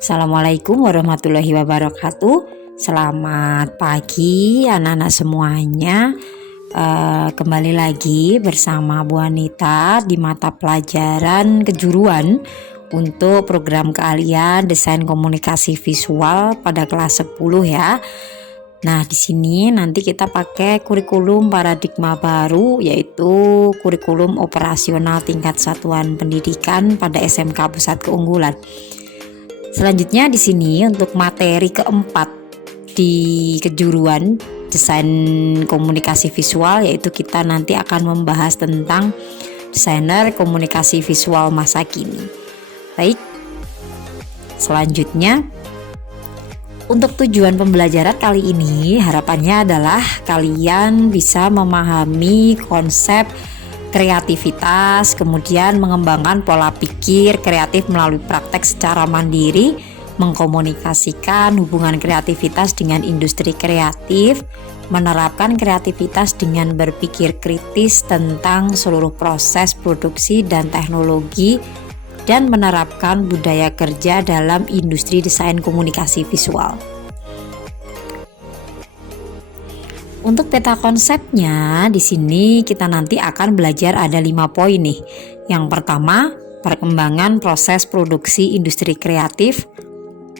Assalamualaikum warahmatullahi wabarakatuh. Selamat pagi anak-anak semuanya. Kembali lagi bersama Bu Anita di mata pelajaran kejuruan untuk program keahlian desain komunikasi visual pada kelas 10 ya. Nah, di sini nanti kita pakai kurikulum paradigma baru, yaitu kurikulum operasional tingkat satuan pendidikan pada SMK Pusat Keunggulan. Selanjutnya di sini untuk materi keempat di kejuruan desain komunikasi visual, yaitu kita nanti akan membahas tentang desainer komunikasi visual masa kini. Baik, selanjutnya untuk tujuan pembelajaran kali ini harapannya adalah kalian bisa memahami konsep kreativitas, kemudian mengembangkan pola pikir kreatif melalui praktek secara mandiri, mengkomunikasikan hubungan kreativitas dengan industri kreatif, menerapkan kreativitas dengan berpikir kritis tentang seluruh proses produksi dan teknologi, dan menerapkan budaya kerja dalam industri desain komunikasi visual. Untuk peta konsepnya di sini kita nanti akan belajar ada 5 poin nih. Yang pertama, perkembangan proses produksi industri kreatif.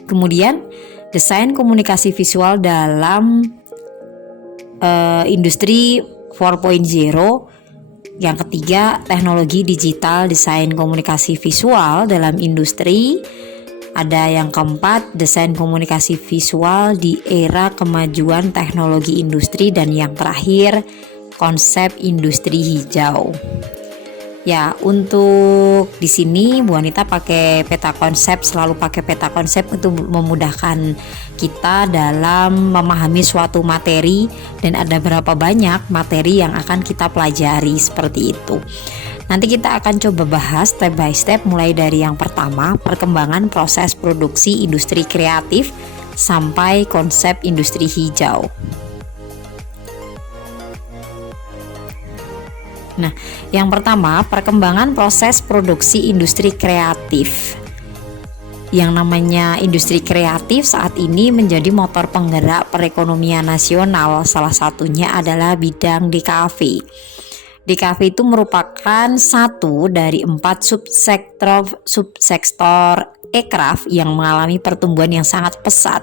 Kemudian, desain komunikasi visual dalam industri 4.0. Yang ketiga, teknologi digital desain komunikasi visual dalam industri. Ada yang keempat, desain komunikasi visual di era kemajuan teknologi industri, dan yang terakhir, konsep industri hijau. Ya, untuk di sini Bu Anita pakai peta konsep, selalu pakai peta konsep untuk memudahkan kita dalam memahami suatu materi, dan ada berapa banyak materi yang akan kita pelajari seperti itu. Nanti kita akan coba bahas step by step, mulai dari yang pertama, perkembangan proses produksi industri kreatif sampai konsep industri hijau. Nah, yang pertama, perkembangan proses produksi industri kreatif. Yang namanya industri kreatif saat ini menjadi motor penggerak perekonomian nasional. Salah satunya adalah bidang DKV. DKV itu merupakan satu dari 4 subsektor ekraf yang mengalami pertumbuhan yang sangat pesat.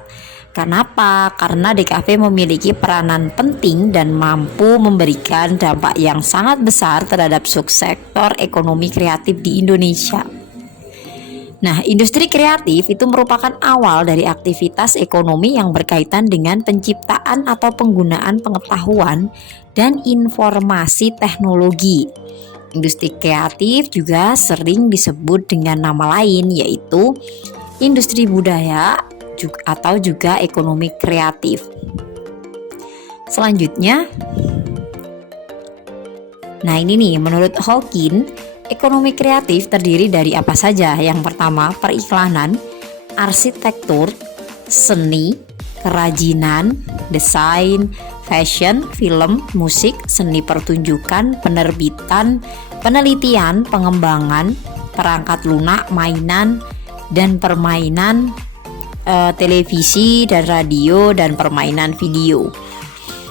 Kenapa? Karena DKV memiliki peranan penting dan mampu memberikan dampak yang sangat besar terhadap subsektor ekonomi kreatif di Indonesia. Nah, industri kreatif itu merupakan awal dari aktivitas ekonomi yang berkaitan dengan penciptaan atau penggunaan pengetahuan dan informasi teknologi. Industri kreatif juga sering disebut dengan nama lain, yaitu industri budaya atau juga ekonomi kreatif. Selanjutnya, nah ini nih, menurut Hawking, ekonomi kreatif terdiri dari apa saja? Yang pertama, periklanan, arsitektur, seni, kerajinan, desain, fashion, film, musik, seni pertunjukan, penerbitan, penelitian, pengembangan, perangkat lunak, mainan, dan permainan televisi dan radio, dan permainan video.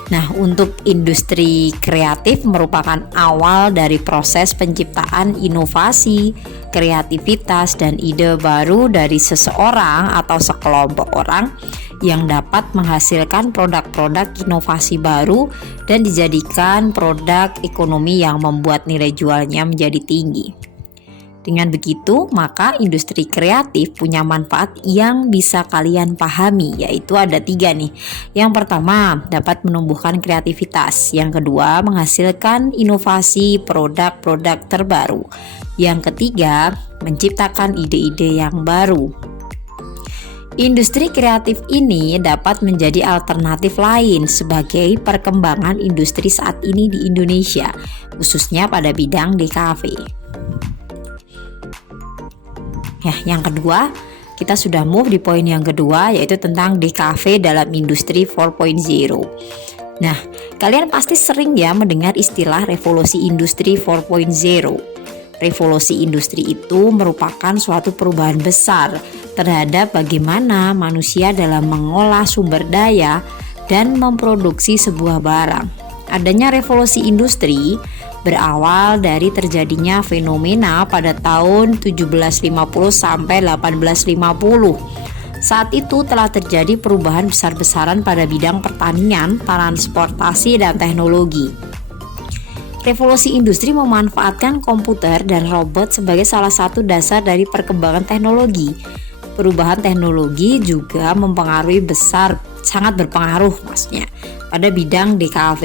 Nah, untuk industri kreatif merupakan awal dari proses penciptaan inovasi, kreativitas, dan ide baru dari seseorang atau sekelompok orang yang dapat menghasilkan produk-produk inovasi baru dan dijadikan produk ekonomi yang membuat nilai jualnya menjadi tinggi. Dengan begitu, maka industri kreatif punya manfaat yang bisa kalian pahami, yaitu ada 3 nih. Yang pertama, dapat menumbuhkan kreativitas. Yang kedua, menghasilkan inovasi produk-produk terbaru. Yang ketiga, menciptakan ide-ide yang baru. Industri kreatif ini dapat menjadi alternatif lain sebagai perkembangan industri saat ini di Indonesia, khususnya pada bidang DKV. Ya, yang kedua, kita sudah move di poin yang kedua, yaitu tentang DKV dalam industri 4.0. Nah, kalian pasti sering ya mendengar istilah revolusi industri 4.0. Revolusi industri itu merupakan suatu perubahan besar terhadap bagaimana manusia dalam mengolah sumber daya dan memproduksi sebuah barang. Adanya revolusi industri berawal dari terjadinya fenomena pada tahun 1750 sampai 1850. Saat itu telah terjadi perubahan besar-besaran pada bidang pertanian, transportasi, dan teknologi. Revolusi industri memanfaatkan komputer dan robot sebagai salah satu dasar dari perkembangan teknologi. Perubahan teknologi juga sangat berpengaruh pada bidang DKV.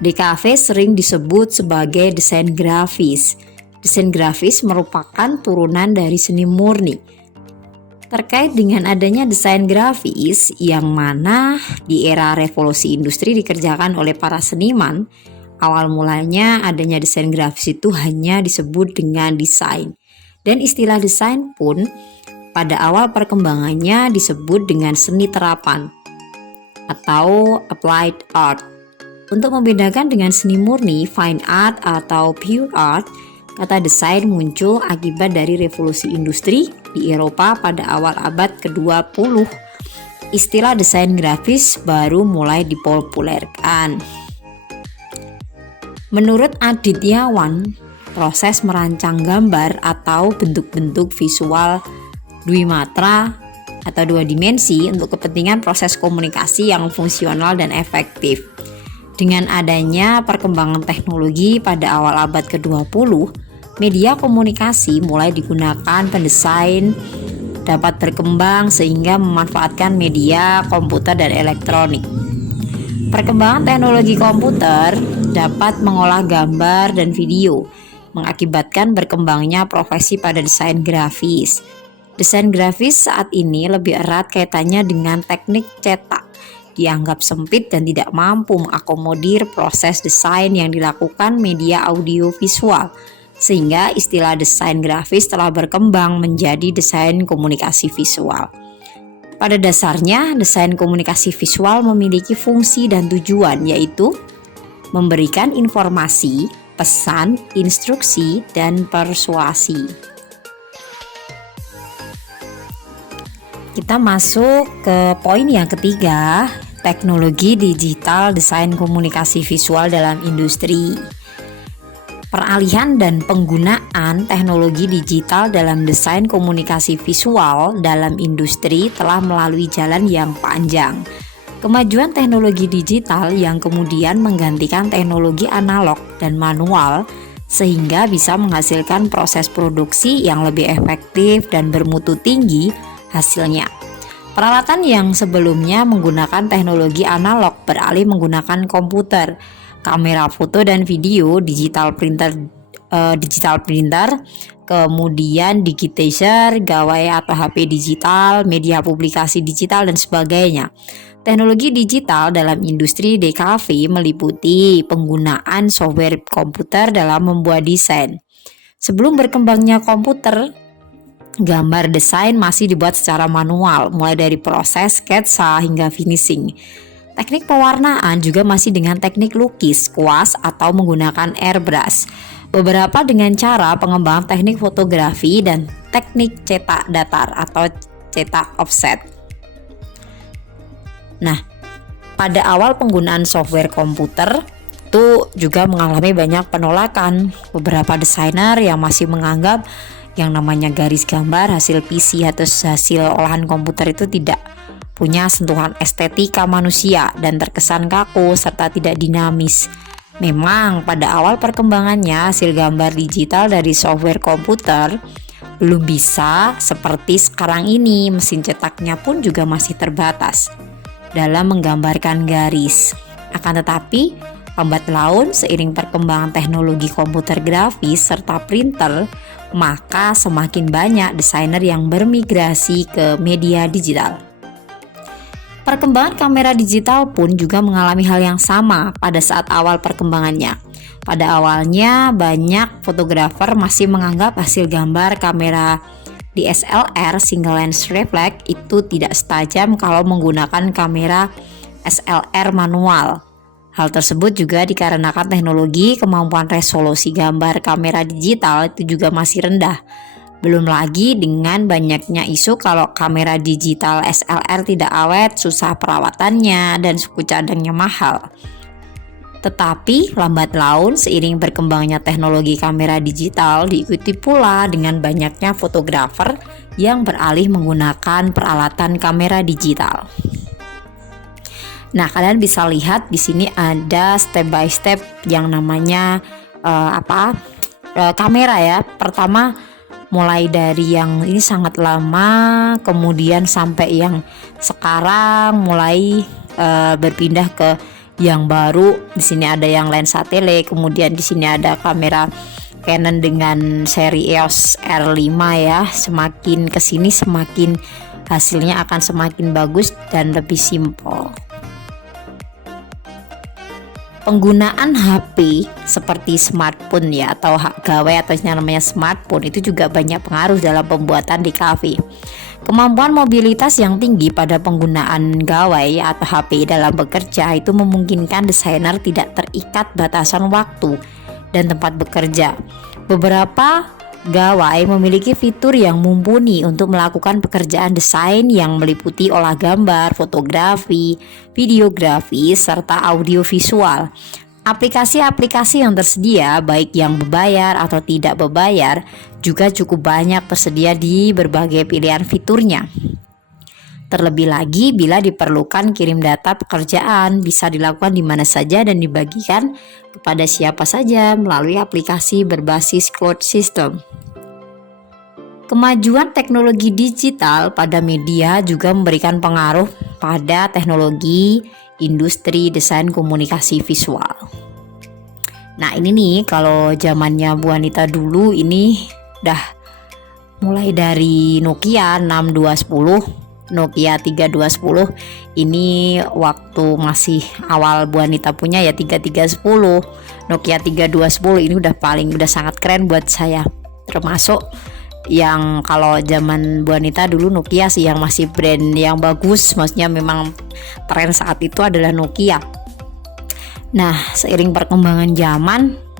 DKV sering disebut sebagai desain grafis. Desain grafis merupakan turunan dari seni murni. Terkait dengan adanya desain grafis yang mana di era revolusi industri dikerjakan oleh para seniman, awal mulanya adanya desain grafis itu hanya disebut dengan desain. Dan istilah desain pun pada awal perkembangannya disebut dengan seni terapan atau applied art. Untuk membedakan dengan seni murni, fine art atau pure art, kata desain muncul akibat dari revolusi industri di Eropa pada awal abad ke-20. Istilah desain grafis baru mulai dipopulerkan. Menurut Adityawan, proses merancang gambar atau bentuk-bentuk visual dwimatra atau dua dimensi untuk kepentingan proses komunikasi yang fungsional dan efektif. Dengan adanya perkembangan teknologi pada awal abad ke-20, media komunikasi mulai digunakan pendesain dapat berkembang sehingga memanfaatkan media komputer dan elektronik. Perkembangan teknologi komputer dapat mengolah gambar dan video, mengakibatkan berkembangnya profesi pada desain grafis. Desain grafis saat ini lebih erat kaitannya dengan teknik cetak, dianggap sempit dan tidak mampu mengakomodir proses desain yang dilakukan media audio visual, sehingga istilah desain grafis telah berkembang menjadi desain komunikasi visual. Pada dasarnya, desain komunikasi visual memiliki fungsi dan tujuan, yaitu memberikan informasi, pesan, instruksi, dan persuasi. Kita masuk ke poin yang ketiga, teknologi digital desain komunikasi visual dalam industri. Peralihan dan penggunaan teknologi digital dalam desain komunikasi visual dalam industri telah melalui jalan yang panjang. Kemajuan teknologi digital yang kemudian menggantikan teknologi analog dan manual sehingga bisa menghasilkan proses produksi yang lebih efektif dan bermutu tinggi hasilnya. Peralatan yang sebelumnya menggunakan teknologi analog beralih menggunakan komputer, kamera foto dan video, digital printer, kemudian digitizer, gawai atau HP digital, media publikasi digital dan sebagainya. Teknologi digital dalam industri DKV meliputi penggunaan software komputer dalam membuat desain. Sebelum berkembangnya komputer, gambar desain masih dibuat secara manual, mulai dari proses sketsa hingga finishing. Teknik pewarnaan juga masih dengan teknik lukis, kuas, atau menggunakan airbrush. Beberapa dengan cara pengembangan teknik fotografi dan teknik cetak datar atau cetak offset. Nah, pada awal penggunaan software komputer itu juga mengalami banyak penolakan. Beberapa desainer yang masih menganggap yang namanya garis gambar hasil PC atau hasil olahan komputer itu tidak punya sentuhan estetika manusia dan terkesan kaku serta tidak dinamis. Memang pada awal perkembangannya hasil gambar digital dari software komputer belum bisa seperti sekarang ini. Mesin cetaknya pun juga masih terbatas dalam menggambarkan garis. Akan tetapi lambat laun seiring perkembangan teknologi komputer grafis serta printer, maka semakin banyak desainer yang bermigrasi ke media digital. Perkembangan kamera digital pun juga mengalami hal yang sama pada saat awal perkembangannya. Pada awalnya banyak fotografer masih menganggap hasil gambar kamera DSLR single lens reflex itu tidak setajam kalau menggunakan kamera SLR manual. Hal tersebut juga dikarenakan teknologi kemampuan resolusi gambar kamera digital itu juga masih rendah. Belum lagi dengan banyaknya isu kalau kamera digital SLR tidak awet, susah perawatannya, dan suku cadangnya mahal. Tetapi lambat laun seiring berkembangnya teknologi kamera digital diikuti pula dengan banyaknya fotografer yang beralih menggunakan peralatan kamera digital. Nah, kalian bisa lihat di sini ada step by step yang namanya kamera ya. Pertama mulai dari yang ini sangat lama, kemudian sampai yang sekarang mulai berpindah ke yang baru. Di sini ada yang lensa tele, kemudian di sini ada kamera Canon dengan seri EOS R5 ya. Semakin kesini semakin hasilnya akan semakin bagus dan lebih simpel. Penggunaan HP seperti smartphone ya atau gawai atau yang namanya smartphone itu juga banyak pengaruh dalam pembuatan DKV. Kemampuan mobilitas yang tinggi pada penggunaan gawai atau HP dalam bekerja itu memungkinkan desainer tidak terikat batasan waktu dan tempat bekerja. Beberapa gawai memiliki fitur yang mumpuni untuk melakukan pekerjaan desain yang meliputi olah gambar, fotografi, videografi, serta audiovisual. Aplikasi-aplikasi yang tersedia, baik yang berbayar atau tidak berbayar, juga cukup banyak tersedia di berbagai pilihan fiturnya. Terlebih lagi bila diperlukan kirim data pekerjaan bisa dilakukan di mana saja dan dibagikan kepada siapa saja melalui aplikasi berbasis cloud system. Kemajuan teknologi digital pada media juga memberikan pengaruh pada teknologi industri desain komunikasi visual. Nah ini nih kalau zamannya Bu Anita dulu ini udah mulai dari Nokia 6210, Nokia 3210 ini waktu masih awal Bu Anita punya ya 3310, Nokia 3210 ini udah sangat keren buat saya, termasuk yang kalau zaman Bu Anita dulu Nokia sih yang masih brand yang bagus, maksudnya memang tren saat itu adalah Nokia. Nah seiring perkembangan zaman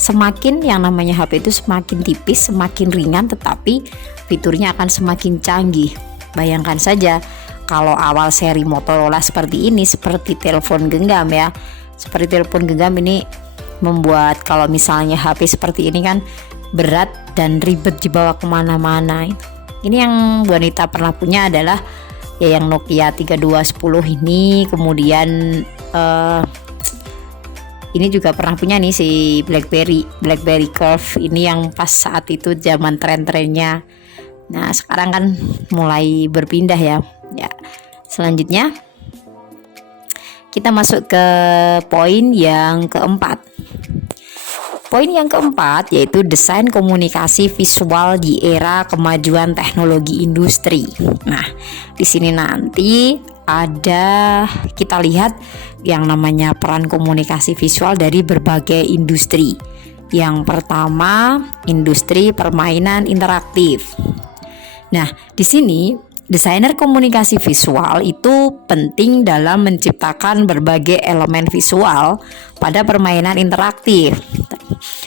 semakin yang namanya HP itu semakin tipis, semakin ringan, tetapi fiturnya akan semakin canggih. Bayangkan saja kalau awal seri Motorola seperti ini, seperti telepon genggam ya, seperti telepon genggam ini membuat kalau misalnya HP seperti ini kan berat dan ribet dibawa kemana-mana. Ini yang Bu Anita pernah punya adalah ya yang Nokia 3210 ini, kemudian ini juga pernah punya nih si BlackBerry Curve ini yang pas saat itu zaman tren-trennya. Nah sekarang kan mulai berpindah ya. Selanjutnya kita masuk ke poin yang keempat. Poin yang keempat yaitu desain komunikasi visual di era kemajuan teknologi industri. Nah, di sini nanti ada kita lihat yang namanya peran komunikasi visual dari berbagai industri. Yang pertama, industri permainan interaktif. Nah, di sini desainer komunikasi visual itu penting dalam menciptakan berbagai elemen visual pada permainan interaktif.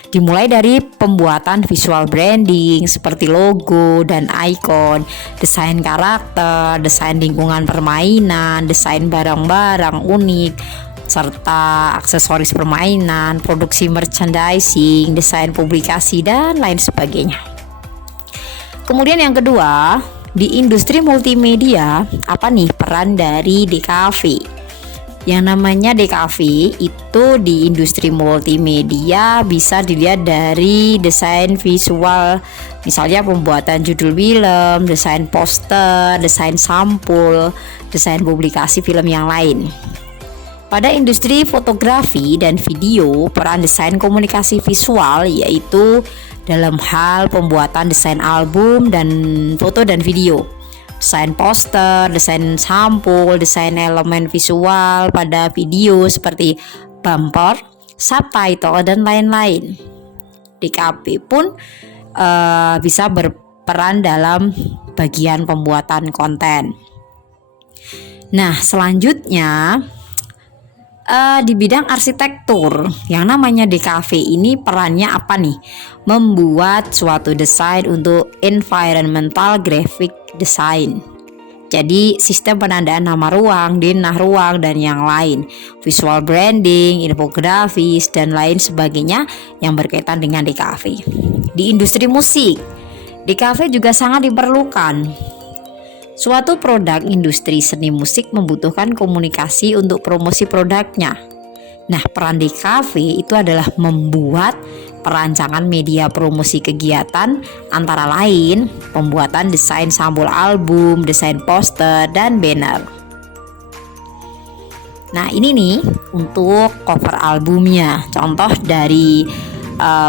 Dimulai dari pembuatan visual branding seperti logo dan ikon, desain karakter, desain lingkungan permainan, desain barang-barang unik, serta aksesoris permainan, produksi merchandising, desain publikasi, dan lain sebagainya. Kemudian yang kedua, di industri multimedia, apa nih peran dari DKV? Yang namanya DKV itu di industri multimedia bisa dilihat dari desain visual, misalnya pembuatan judul film, desain poster, desain sampul, desain publikasi film yang lain. Pada industri fotografi dan video, peran desain komunikasi visual yaitu dalam hal pembuatan desain album dan foto dan video, desain poster, desain sampul, desain elemen visual pada video seperti bumper, subtitle, dan lain-lain. DKV pun bisa berperan dalam bagian pembuatan konten. Nah, selanjutnya Di bidang arsitektur, yang namanya DKV ini perannya apa nih? Membuat suatu desain untuk environmental graphic design. Jadi sistem penandaan nama ruang, denah ruang, dan yang lain, visual branding, infografis, dan lain sebagainya yang berkaitan dengan DKV. Di industri musik, DKV juga sangat diperlukan. Suatu produk industri seni musik membutuhkan komunikasi untuk promosi produknya. Nah, peran DKV itu adalah membuat perancangan media promosi kegiatan, antara lain pembuatan desain sampul album, desain poster, dan banner. Nah, ini nih untuk cover albumnya. Contoh dari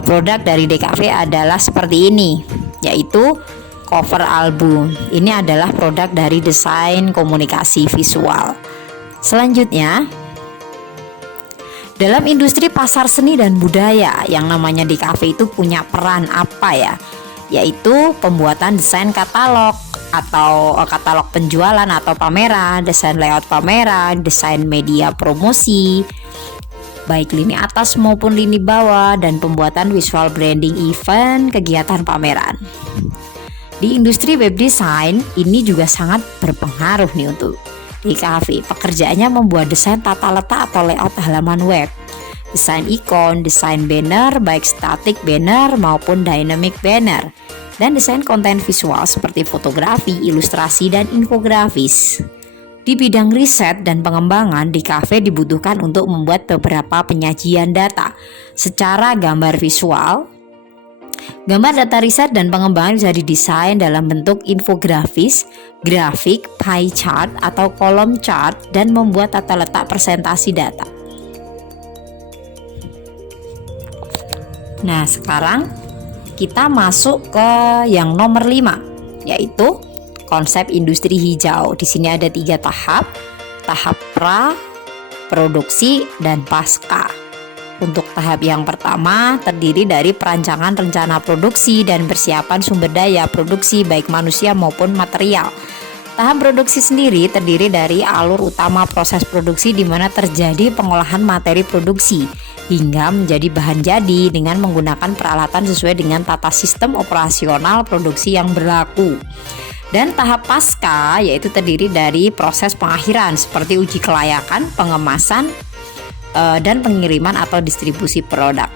produk dari DKV adalah seperti ini, yaitu cover album. Ini adalah produk dari desain komunikasi visual. Selanjutnya, dalam industri pasar seni dan budaya, yang namanya DKV itu punya peran apa ya? Yaitu pembuatan desain katalog atau katalog penjualan atau pameran, desain layout pameran, desain media promosi, baik lini atas maupun lini bawah, dan pembuatan visual branding event kegiatan pameran. Di industri web design ini juga sangat berpengaruh nih untuk DKV. Pekerjaannya membuat desain tata letak atau layout halaman web, desain ikon, desain banner baik static banner maupun dynamic banner, dan desain konten visual seperti fotografi, ilustrasi, dan infografis. Di bidang riset dan pengembangan, DKV dibutuhkan untuk membuat beberapa penyajian data secara gambar visual. Gambar data riset dan pengembangan bisa didesain dalam bentuk infografis, grafik, pie chart, atau kolom chart, dan membuat tata letak presentasi data. Nah, sekarang kita masuk ke yang nomor 5, yaitu konsep industri hijau. Di sini ada 3 tahap: tahap pra, produksi, dan pasca. Untuk tahap yang pertama terdiri dari perancangan rencana produksi dan persiapan sumber daya produksi baik manusia maupun material. Tahap produksi sendiri terdiri dari alur utama proses produksi di mana terjadi pengolahan materi produksi hingga menjadi bahan jadi dengan menggunakan peralatan sesuai dengan tata sistem operasional produksi yang berlaku. Dan tahap pasca yaitu terdiri dari proses pengakhiran seperti uji kelayakan, pengemasan, dan pengiriman atau distribusi produk.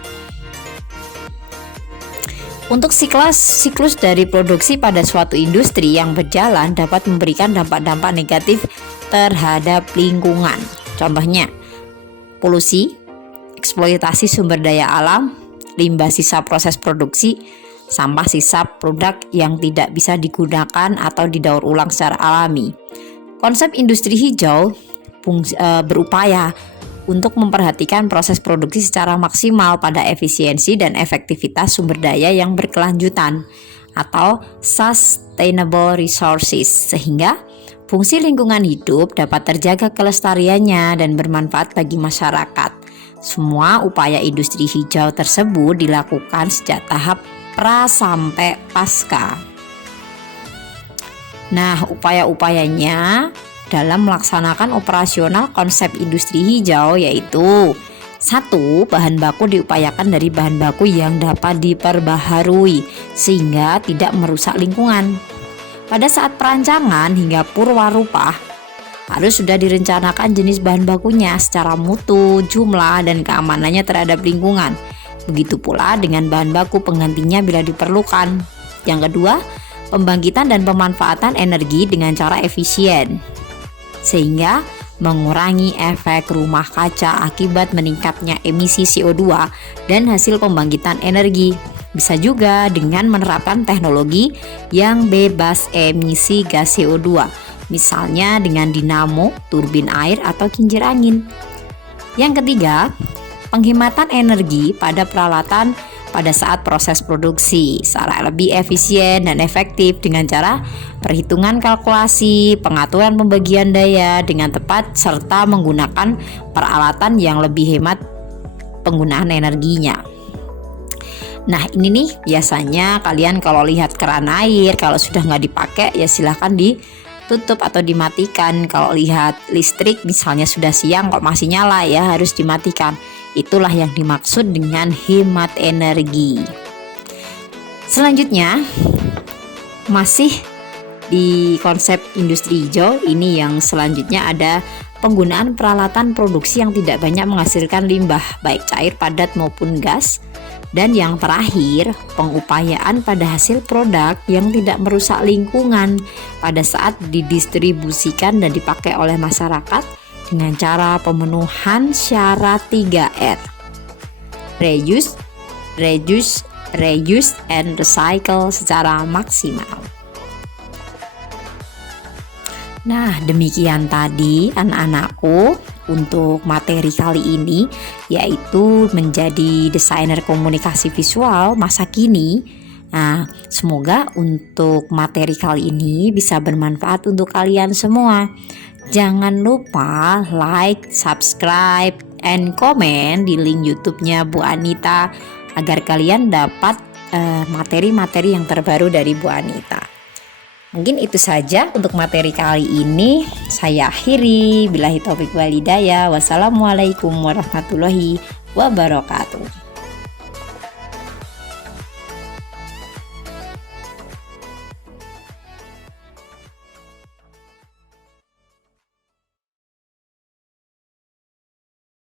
Untuk siklus dari produksi pada suatu industri yang berjalan dapat memberikan dampak-dampak negatif terhadap lingkungan. Contohnya, polusi, eksploitasi sumber daya alam, limbah sisa proses produksi, sampah sisa produk yang tidak bisa digunakan atau didaur ulang secara alami. Konsep industri hijau berupaya untuk memperhatikan proses produksi secara maksimal pada efisiensi dan efektivitas sumber daya yang berkelanjutan atau sustainable resources, sehingga fungsi lingkungan hidup dapat terjaga kelestariannya dan bermanfaat bagi masyarakat. Semua upaya industri hijau tersebut dilakukan sejak tahap pra sampai pasca. Nah, upaya-upayanya dalam melaksanakan operasional konsep industri hijau yaitu: 1. Bahan baku diupayakan dari bahan baku yang dapat diperbaharui sehingga tidak merusak lingkungan. Pada saat perancangan hingga purwarupa harus sudah direncanakan jenis bahan bakunya secara mutu, jumlah, dan keamanannya terhadap lingkungan. Begitu pula dengan bahan baku penggantinya bila diperlukan. Yang kedua, pembangkitan dan pemanfaatan energi dengan cara efisien sehingga mengurangi efek rumah kaca akibat meningkatnya emisi CO2 dan hasil pembangkitan energi. Bisa juga dengan menerapkan teknologi yang bebas emisi gas CO2, misalnya dengan dinamo, turbin air, atau kincir angin. Yang ketiga, penghematan energi pada peralatan pada saat proses produksi secara lebih efisien dan efektif dengan cara perhitungan kalkulasi, pengaturan pembagian daya dengan tepat, serta menggunakan peralatan yang lebih hemat penggunaan energinya. Nah, ini nih biasanya kalian kalau lihat keran air, kalau sudah nggak dipakai ya silahkan tutup atau dimatikan. Kalau lihat listrik misalnya sudah siang kok masih nyala ya, harus dimatikan. Itulah yang dimaksud dengan hemat energi. Selanjutnya masih di konsep industri hijau ini, yang selanjutnya ada penggunaan peralatan produksi yang tidak banyak menghasilkan limbah baik cair, padat maupun gas. Dan yang terakhir, pengupayaan pada hasil produk yang tidak merusak lingkungan pada saat didistribusikan dan dipakai oleh masyarakat dengan cara pemenuhan syarat 3R. Reuse, reduce, reuse, and recycle secara maksimal. Nah, demikian tadi anak-anakku untuk materi kali ini, yaitu menjadi desainer komunikasi visual masa kini. Nah, semoga untuk materi kali ini bisa bermanfaat untuk kalian semua. Jangan lupa like, subscribe, and komen di link YouTube-nya Bu Anita agar kalian dapat materi-materi yang terbaru dari Bu Anita. Mungkin itu saja untuk materi kali ini. Saya akhiri. Billahi taufik wal hidayah. Wassalamualaikum warahmatullahi wabarakatuh.